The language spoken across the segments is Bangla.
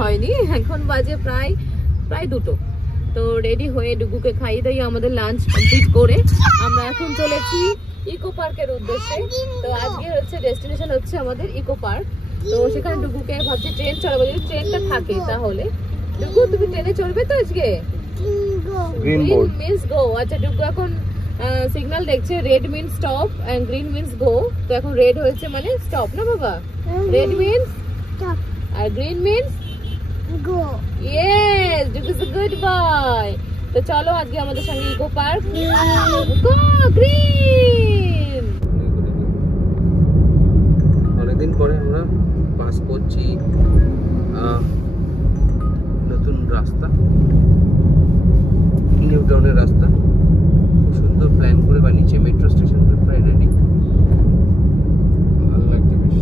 হয়নি, এখন বাজে প্রায় 2টো। তো রেডি হয়ে ডুগুকে খাইয়ে দিয়ে আমাদের লাঞ্চ কমপ্লিট করে আমরা এখন চলেছি ইকো পার্কের উদ্দেশ্যে। তো আজকে হচ্ছে ডেস্টিনেশন হচ্ছে আমাদের ইকো পার্ক। তো সেখানে ডুগুকে ভাবছি ট্রেন চড়াবো, যদি ট্রেনটা থাকে তাহলে। ডুগু তুমি ট্রেনে চড়বে তো আজকে? Green means go. আচ্ছা ডুগু এখন সিগন্যাল দেখছে, red means stop and green means go. তো এখন রেড হয়েছে মানে স্টপ না বাবা, রেড মিন্স স্টপ আর green means go. Yes, Dugu is a good boy. তো চলো আজকে আমাদের সঙ্গে ইকো পার্ক গো। গ্রিন। অনেকদিন পরে আমরা পাস করছি নতুন রাস্তা, নিউ টাউনের রাস্তা। সুন্দর প্ল্যান করে বানিয়েছে, মেট্রো স্টেশনটা প্রায় রেডি, ভালো লাগছে বেশ।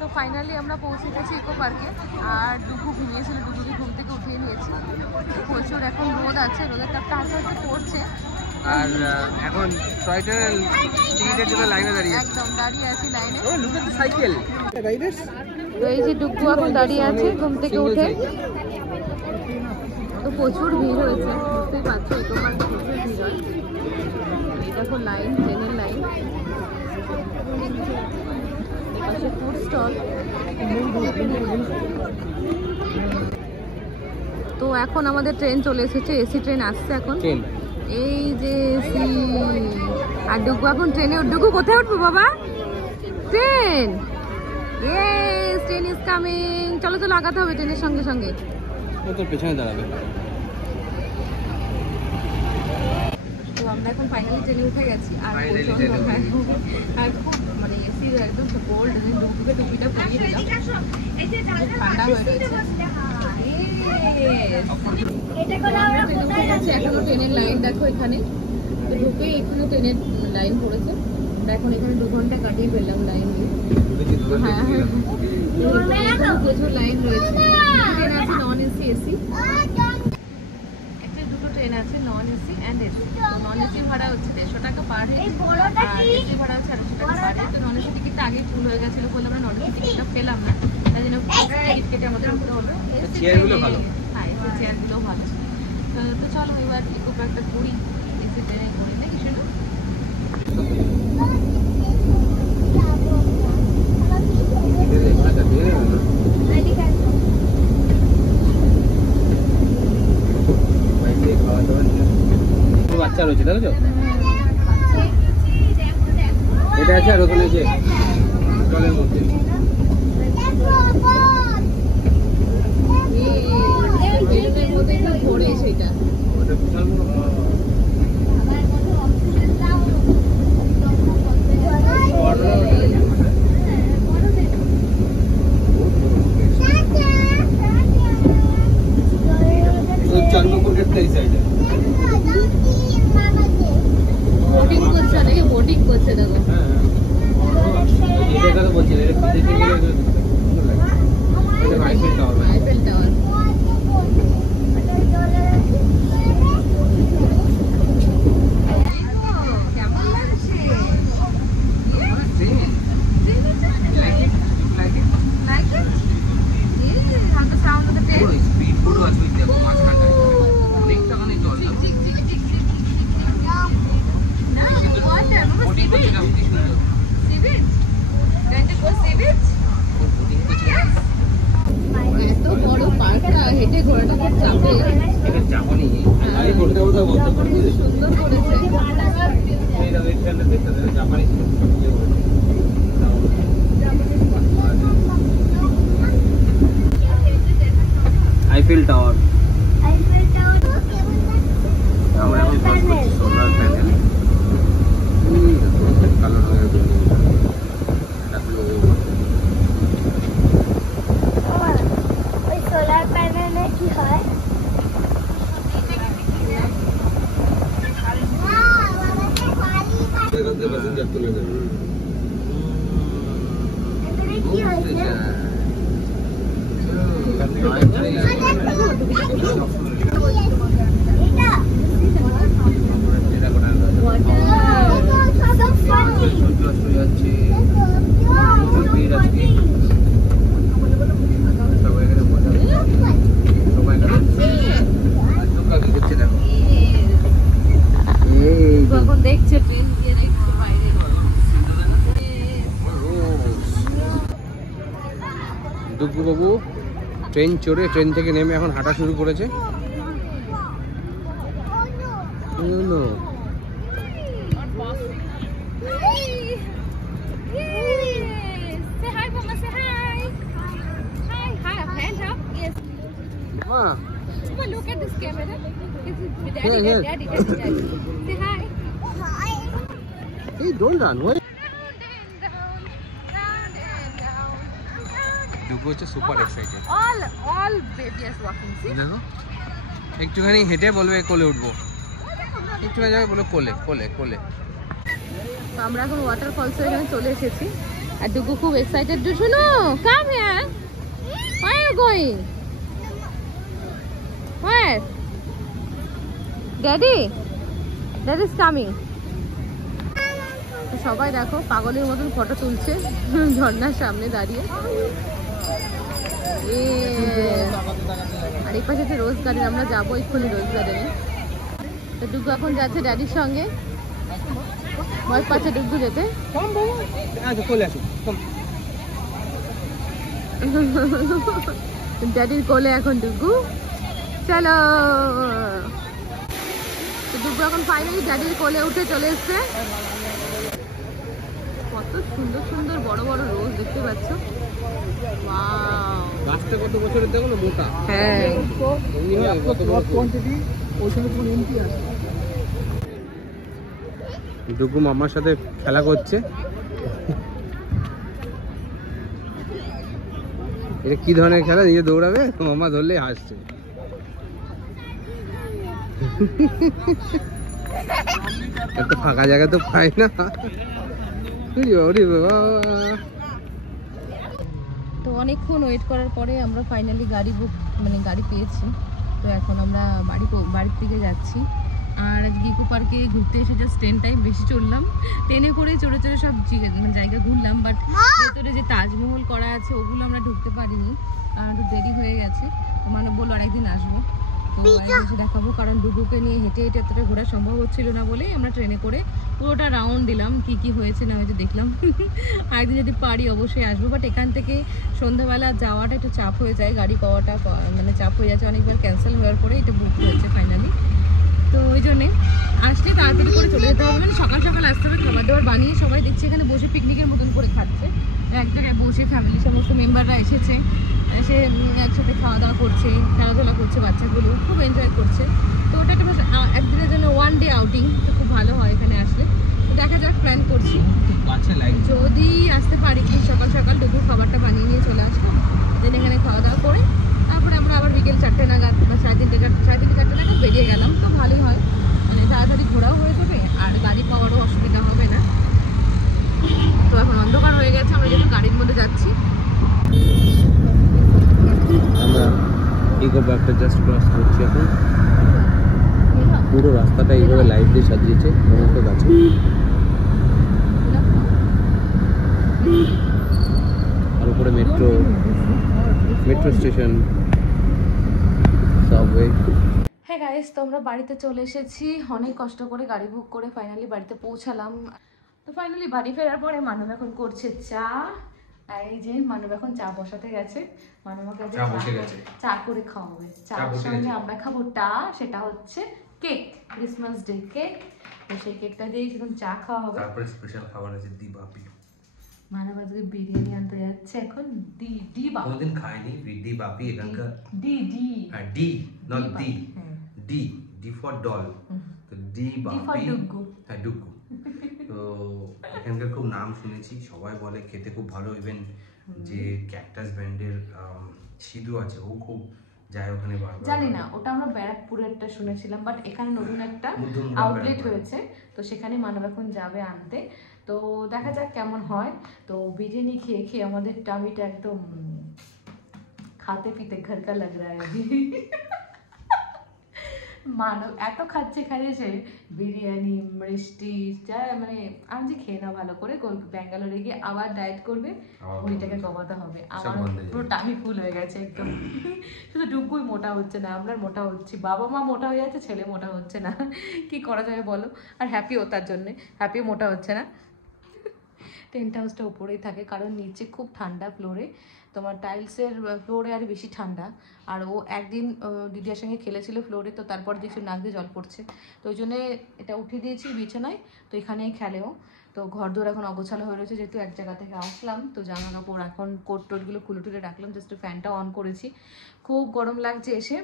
তো ফাইনালি আমরা পৌঁছে গেছি ইকো পার্কে। আর ডুগু ঘুমিয়েছিল, ডুগুকে ঘুম থেকে উঠিয়ে নিয়েছি। প্রচুর এখন রোদ আছে, রোদের তাপটা হালকা হালকা পড়ছে। আর এখন টয় ট্রেনের টিকিটের জন্য লাইনে দাঁড়িয়ে আছি। একদম দাঁড়িয়ে আছি লাইনে। Oh look at the cycle riders. তো এই যে ডুগু এখন দাঁড়িয়ে আছে ঘুম থেকে উঠে। তো প্রচুর ভিড় হয়েছে, বুঝতেই পারছো ইকো পার্কে প্রচুর ভিড় হয়। এই দেখো লাইন, ট্রেনের লাইন, পাশে ফুড স্টল। তো এখন আমাদের ট্রেন চলে এসেছে, এসি ট্রেন আসছে এখন। এই যে এসি। আর ডুগু এখন ট্রেনে। ডুগু কোথায় উঠবো বাবা? Train. Yes, train is coming. চলো তো লাগাতে হবে ট্রেনের সঙ্গে সঙ্গে। ও তোর পেছনে দাঁড়াবে। তো আমরা এখন ফাইনালি ট্রেনে উঠে গেছি। আর আর খুব মানে এসি একদম কোল্ড। ডুগুকে টুপিটা পরিয়ে দিলাম, ঠান্ডা হয়ে রয়েছে। এখনো ট্রেনের লাইন দেখো এখানে, ঢুকে এখানে ট্রেনের লাইন পড়েছে। এখন এখানে 2 ঘন্টা কাটিয়ে ফেললাম লাইন দিয়ে। হ্যাঁ হ্যাঁ, প্রচুর লাইন রয়েছে। ট্রেন আছে নন এসি, এসি। একটা দুটো ট্রেন আছে non AC and AC. Non AC ভাড়া হচ্ছে 150 টাকা পার হেড, আর এসি ভাড়া হচ্ছে 250 টাকা পার হেড। তো নন এসি টিকিটটা আগেই ফুল হয়ে গেছিলো বলে আমরা নন এসি টিকিটটা পেলাম না, তাই জন্য টিকিট কেটে আমাদের উঠতে হলো। চেয়ারগুলো ভালো। হ্যাঁ, এসি চেয়ারগুলো ভালো। তো চলো এবার ইকো পার্কটা ঘুরি, এসি ট্রেনে ঘুরি নাকি শুনো। বাচ্চা রয়েছে দেখো, এটা আছে আর ওখানে যে জলের মধ্যে ঘোরে সেটা। ওটা বিশাল বোটিং করছে, নাকি বোটিং করছে দেখো। Eiffel tower. এত বড় পার্কটা, হেঁটে ঘোরাটা খুব চাপের। সুন্দর করেছে। Eiffel tower. আমরা এখন পাস করছি সোলার প্যানেল। কালো রঙের বিল্ডিং। ওই সোলার প্যানেলে কি হয়? প্যাসেঞ্জার তুলে দেবে। কি হয়েছে? যাচ্ছে সবাই এখানে মজা ডুগু বাবু ট্রেন চড়ে ট্রেন থেকে নেমে এখন হাঁটা শুরু করেছে। Say hi, Mama. Say hi. Hi, hi. Hand up. Yes. Mama, look at this camera. This is Daddy. Here. Daddy. Say hi. Hey, don't run. Why? ডুগু হচ্ছে super excited. All babies walking. See? দেখো একটুখানি হেঁটে বলবে কোলে উঠবো, একটুখানি যাবে বলে কোলে কোলে কোলে। আমরা এখন ওয়াটারফলস এখানে চলে এসেছি আর ডুগু খুব এক্সাইটেড। শুনো, come here. Where are you going? Where? Daddy. Daddy is coming. সবাই দেখো পাগলের মতন ফটো তুলছে ঝর্ণার সামনে দাঁড়িয়ে। আর এই পাশে আছে রোজ গার্ডেন, আমরা যাবো এক্ষুনি রোজ গার্ডেনে। তো ডুগু এখন যাচ্ছে ড্যাডির সঙ্গে, ভয় পাচ্ছে ডুগু যেতে। ড্যাডির কোলে এখন ডুগু, চলো। ডুগু এখন ফাইনালি ড্যাডির কোলে উঠে চলে এসছে। কত সুন্দর সুন্দর বড় বড় রোজ দেখতে পাচ্ছ। গাছটা কত বছরের দেখো না, মোটা। হ্যাঁ, ডুগু মামার সাথে খেলা করছে। এটা কি ধরনের খেলা? নিজে দৌড়াবে, মামা ধরলে হাসছে। এত ফাঁকা জায়গা তো পাই না। তো অনেকক্ষণ ওয়েট করার পরে আমরা ফাইনালি গাড়ি গাড়ি পেয়েছি। তো এখন আমরা বাড়ির থেকে যাচ্ছি। আর ইকো পার্কে ঘুরতে এসে জাস্ট 10 টাইম বেশি চললাম, ট্রেনে করে চড়ে চড়ে সব জায়গা ঘুরলাম, বাট ভেতরে যে তাজমহল করা আছে ওগুলো আমরা ঢুকতে পারিনি, কারণ একটু দেরি হয়ে গেছে। মানে বললো আরেকদিন আসবো, তো এসে দেখাবো, কারণ ডুগুকে নিয়ে হেঁটে হেঁটে এতটা ঘোরা সম্ভব হচ্ছিল না বলেই আমরা ট্রেনে করে পুরোটা রাউন্ড দিলাম, কি কি হয়েছে না হয়েছে দেখলাম। আরেকদিন যদি পারি অবশ্যই আসবো, বাট এখান থেকে সন্ধ্যাবেলা যাওয়াটা একটু চাপ হয়ে যায়, গাড়ি পাওয়াটা চাপ হয়ে যাচ্ছে, অনেকবার ক্যান্সেল হওয়ার পরে এটা বুক হয়েছে ফাইনালি। তো ওই জন্যে আসলে তাড়াতাড়ি করে চলে যেতে হবে, সকাল সকাল আসতে হবে। খাবার দাবার বানিয়ে সবাই দেখছি এখানে বসে পিকনিকের মতন করে খাচ্ছে, এক জায়গায় বসে ফ্যামিলির সমস্ত মেম্বাররা এসেছে, এসে একসাথে খাওয়া দাওয়া করছে, খেলাধুলা করছে, বাচ্চাগুলো খুব এনজয় করছে। তো ওটা একটা একদিনের জন্য ওয়ান ডে আউটিং, তো খুব ভালো হয় এখানে আসলে। তো দেখা যাক, প্ল্যান করছি যদি আসতে পারি সকাল সকাল দুপুর খাবারটা বানিয়ে নিয়ে চলে আসবো, দেন এখানে খাওয়া দাওয়া করে তারপরে আমরা আবার বিকেল 4টে নাগাদ বা 3:30 4:30 নাগাদ বেরিয়ে গেলাম। তো ভালোই হয়, তাড়াতাড়ি ঘোরাও হয়ে যাবে আর গাড়ি পাওয়ারও অসুবিধা হবে না। তো এখন অন্ধকার হয়ে গেছে, আমরা যেহেতু গাড়ির মধ্যে যাচ্ছি। আমরা ইকো পার্কটা জাস্ট ক্রস করছি এখন। পুরো রাস্তাটা এইভাবে লাইট দিয়ে সাজিয়েছে সমস্ত গাছে। আর উপরে মেট্রো স্টেশন, সাবওয়ে। হ্যাঁ গাইস, তো আমরা বাড়িতে চলে এসেছি, অনেক কষ্ট করে গাড়ি বুক করে ফাইনালি বাড়িতে পৌঁছালাম। তো ফাইনালি বাড়ি ফেরার পরে মানব এখন করছে চা, আর এই যে মানব এখন চা বসাতে গেছে। মানবকে চা করে খাওয়াবে, চার সঙ্গে আমরা খাবো টা, সেটা হচ্ছে কেক, ক্রিসমাস ডে কেক। তো সেই কেকটা দিয়েই এখন চা খাওয়া হবে। তারপরে স্পেশাল খাবার আছে দিবাপি। মানব আজকে বিরিয়ানি আনতে যাচ্ছে এখন। দি বাপি কোনদিন খাইনি দিবাপি এখানকার। হ্যাঁ D, not D, D for doll. তো দিবাপি, হ্যাঁ ডুগু। তো এখানকার খুব নাম শুনেছি, সবাই বলে খেতে খুব ভালো। ইভেন যে ক্যাকটাস ব্র্যান্ডের সিধু আছে ও খুব যায় ওখানে বারবার। জানি না, ওটা আমরা ব্যারাকপুরেরটা শুনেছিলাম, বাট এখানে নতুন একটা আউটলেট হয়েছে, তো সেখানে মানব এখন যাবে আনতে। তো দেখা যাক কেমন হয়। তো বিরিয়ানি খেয়ে খেয়ে আমাদের টামিটা একদম খাতে পিতে ঘর কা লাগ রা হ্যায়। মানব এত খাচ্ছে খাইছে বিরিয়ানি মিষ্টি যা, মানে আমি যে খেয়ে না ভালো করে, ব্যাঙ্গালোরে গিয়ে আবার ডায়েট করবে, ওইটাকে কমাতে হবে। আমার পুরো টামি ফুল হয়ে গেছে একদম। শুধু ডুগুই মোটা হচ্ছে না, আমরা মোটা হচ্ছি, বাবা মা মোটা হয়ে যাচ্ছে, ছেলে মোটা হচ্ছে না। কি করা যাবে বলো? আর হ্যাপিও তার জন্যে, হ্যাপিও মোটা হচ্ছে না। টেন্ট হাউসটা উপরেই থাকে, কারণ নিচে খুব ঠান্ডা ফ্লোরে। তোমার টাইলসের ফ্লোরে আর বেশি ঠান্ডা। আর ও একদিন দিদিয়ার সঙ্গে খেলেছিল ফ্লোরে, তো তারপর দেখছি নাক দিয়ে জল পড়ছে, তো ওই জন্যে এটা উঠিয়ে দিয়েছি বিছানায়, তো এখানেই খেলেও। তো ঘর দোর এখন অগোছালো হয়ে রয়েছে, যেহেতু এক জায়গা থেকে আসলাম, তো জামা কাপড় এখন কোট টোটগুলো খুলে টুলে রাখলাম, জাস্ট ফ্যানটা অন করেছি, খুব গরম লাগছে এসে।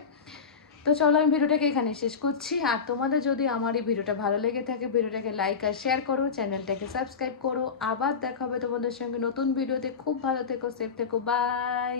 তো চলো আমি ভিডিওটাকে এখানে শেষ করছি। আর তোমাদের যদি আমার এই ভিডিওটা ভালো লেগে থাকে, ভিডিওটাকে লাইক আর শেয়ার করো, চ্যানেলটাকে সাবস্ক্রাইব করো। আবার দেখা হবে তোমাদের সঙ্গে নতুন ভিডিওতে। খুব ভালো থেকো, সেফ থেকো, বাই।